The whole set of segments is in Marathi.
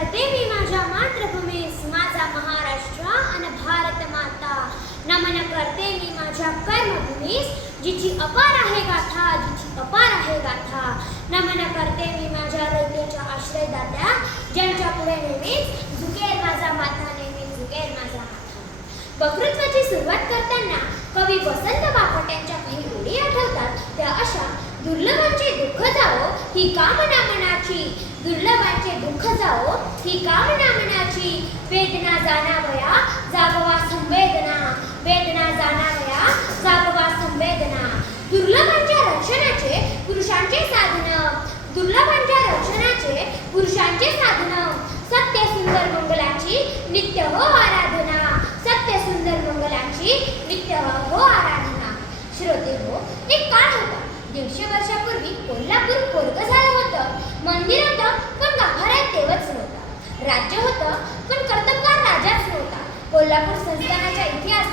करते मी माझ्या मातृभूमीस, माझा महाराष्ट्र अन भारत माता. नमन करते मी माझ्या कर्मभूमीस, जिची अपार आहे गाथा, जिची अपार आहे गाथा. नमन करते मी माझ्या रयतेच्या आश्रयदात्या, ज्यांच्या पुढे नेहमीच झुकेल माझा माथा, नेहमीच झुकेल माझा माथा. वक्तृत्वाची सुरुवात करताना कवी वसंत बापट यांच्या काही ओळी आठवतात. त्या अशा: दुर्लभांचे दुःख जावो ही कामना मनाची, दुर्लभांचे दुःख जावो ही कामना मनाची. वेदना जाणावया जागवा संवेदना, वेदना जाणावया जागवा संवेदना. दुर्लभांच्या रक्षणाचे पुरुषांचे साधन, दुर्लभांच्या रक्षणाचे पुरुषांचे साधन. सत्य सुंदर मंगलाची नित्य हो आराधना, सत्य सुंदर मंगलाची नित्य हो आराधना. श्रोते हो, एक काळ होता. 150 वर्षापूर्वी कोल्हापूर पोरगं झालं होतं. मंदिर होतं पण गाभाऱ्यात देवच नव्हता. राज्य होतं पण कर्तबगार राजाच नव्हता. कोल्हापूर संस्थानाच्या इतिहास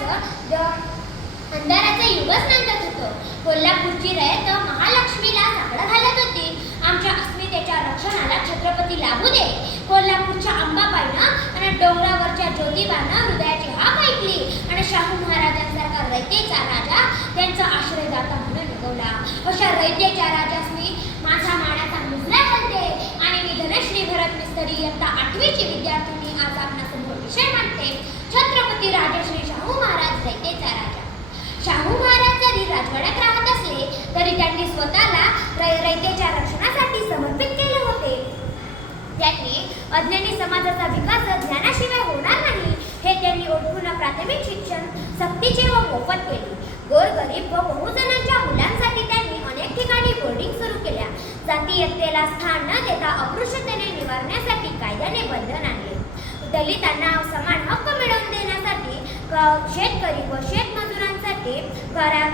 अंधाराचं युगच नांदत होतं. कोल्हापूरची रयत महालक्ष्मीला साकडं घालत होती. आमच्या अस्मितेच्या रक्षणाला छत्रपती लाभू दे. कोल्हापूरच्या अंबाबाईनं आणि डोंगरावरच्या ज्योतिबानं हृदयाची हाक ऐकली आणि शाहू महाराजांसारखा रयतेचा राजा त्यांचा आश्रयदाता म्हणून निघवला. अशा रयतेच्या राजास माझा मानाचा मुजरा घालते आणि मी धनश्री भरत मिस्त्री इयत्ता 8वीची विद्यार्थिनी आज आपणासमोर विषय मांडते: छत्रपती राजश्री शाहू महाराज रयतेचा राजा. शाहू महाराज जरी राजवाड्यात राहत असले तरी त्यांनी स्वतःला रयतेच्या रक्षणासाठी समर्पित केले होते. त्यांनी अज्ञानी समाजाचा विकास ज्ञानाशिवाय होणार नाही हे त्यांनी ओळखून प्राथमिक शिक्षण सक्तीचे व मोफत केले. गोरगरीब व बहुजनांच्या मुलांसाठी त्यांनी अनेक ठिकाणी बोर्डिंग सुरू केल्या. जातीयतेला स्थान न देता अस्पृश्यतेने निवारण्यासाठी कायद्याने बंधन आणले. दलितांना समान हक्क मिळवून देण्यासाठी शेतकरी व शेतमजुरांसाठी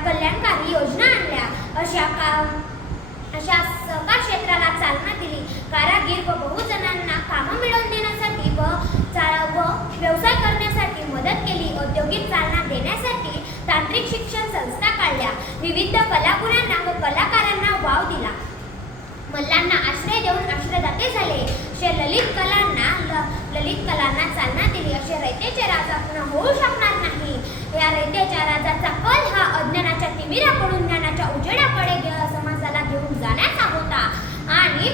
कल्याणकारी योजना आणल्या. अशा सहकार क्षेत्राला चालना दिली. कारागीर व बहुजनांना कामं मिळवून देण्यासाठी व व्यवसाय करण्यासाठी मदत केली. औद्योगिक चालना देण्यासाठी तांत्रिक शिक्षण संस्था काढल्या. विविध कलागुणांना व कलाकारांना वाव दिला. मल्लांना आश्रय देऊन आश्रयदाते झाले. असे ललित कलांना चालना दिली. असे रयतेचे राजा पुन्हा होऊ शकणार नाही. या रयतेच्या राजाचा कल हा अज्ञानाच्या तिमिराकडून ज्ञानाच्या उजेडाकडे समाजाला घेऊन जाण्याचा होता आणि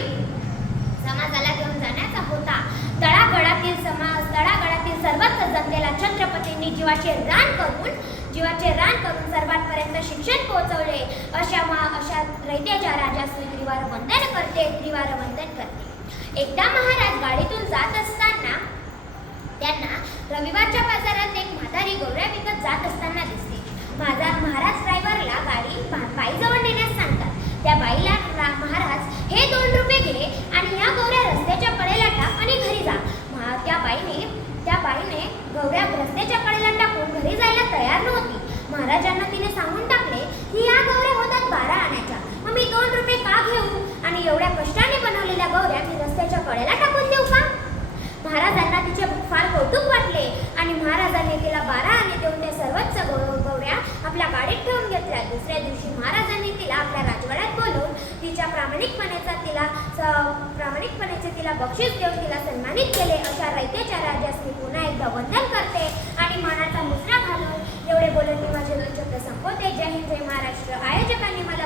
समाजाला घेऊन जाण्याचा होता. तळागाळातील सर्वच जनतेला छत्रपतींनी जीवाचे रान करून सर्वांपर्यंत शिक्षण पोहोचवले. अशा रयतेच्या राजास मी त्रिवार वंदन करते. एकदा महाराज गाडीतून जात असताना त्यांना रविवारच्या बाजारात एक म्हातारी गवऱ्या विकत जात असताना दिसली. महाराज ड्रायव्हरला गाडी बाईजवळ नेण्यास सांगतात. त्या बाईला महाराज हे 2 रुपये घे आणि ह्या गवऱ्या रस्त्याच्या कडेला टाक आणि घरी जा. त्या बाईने गवऱ्या रस्त्याच्या कडेला टाकून घरी जायला तयार नव्हती. महाराजांना तिने सांगून टाकले की या गवऱ्या होतात 12 आण्याच्या. मग मी 2 रुपये का घेऊ आणि एवढ्या कष्टाने बनवलेल्या गवऱ्या मी रस्त्याच्या कडेला टाकून देऊ का? महाराजांना तिचे फार कौतुक वाटले आणि महाराजांनी तिला 12 आणे देऊन त्या सर्वच गवऱ्या आपल्या गाडीत ठेवून घेतल्या. दुसऱ्या दिवशी महाराजांनी तिला आपल्या राजवाड्यात बोलवून तिच्या प्रामाणिकपणाचे तिला बक्षीस देऊन तिला सन्मानित केले. अशा रयतेच्या राजास मी पुन्हा एकदा वंदन करते आणि मानाचा मुजरा घालून एवढे बोलून मी माझे 2 शब्द संपवते. जय हिंद, जय महाराष्ट्र. आयोजकांनी मला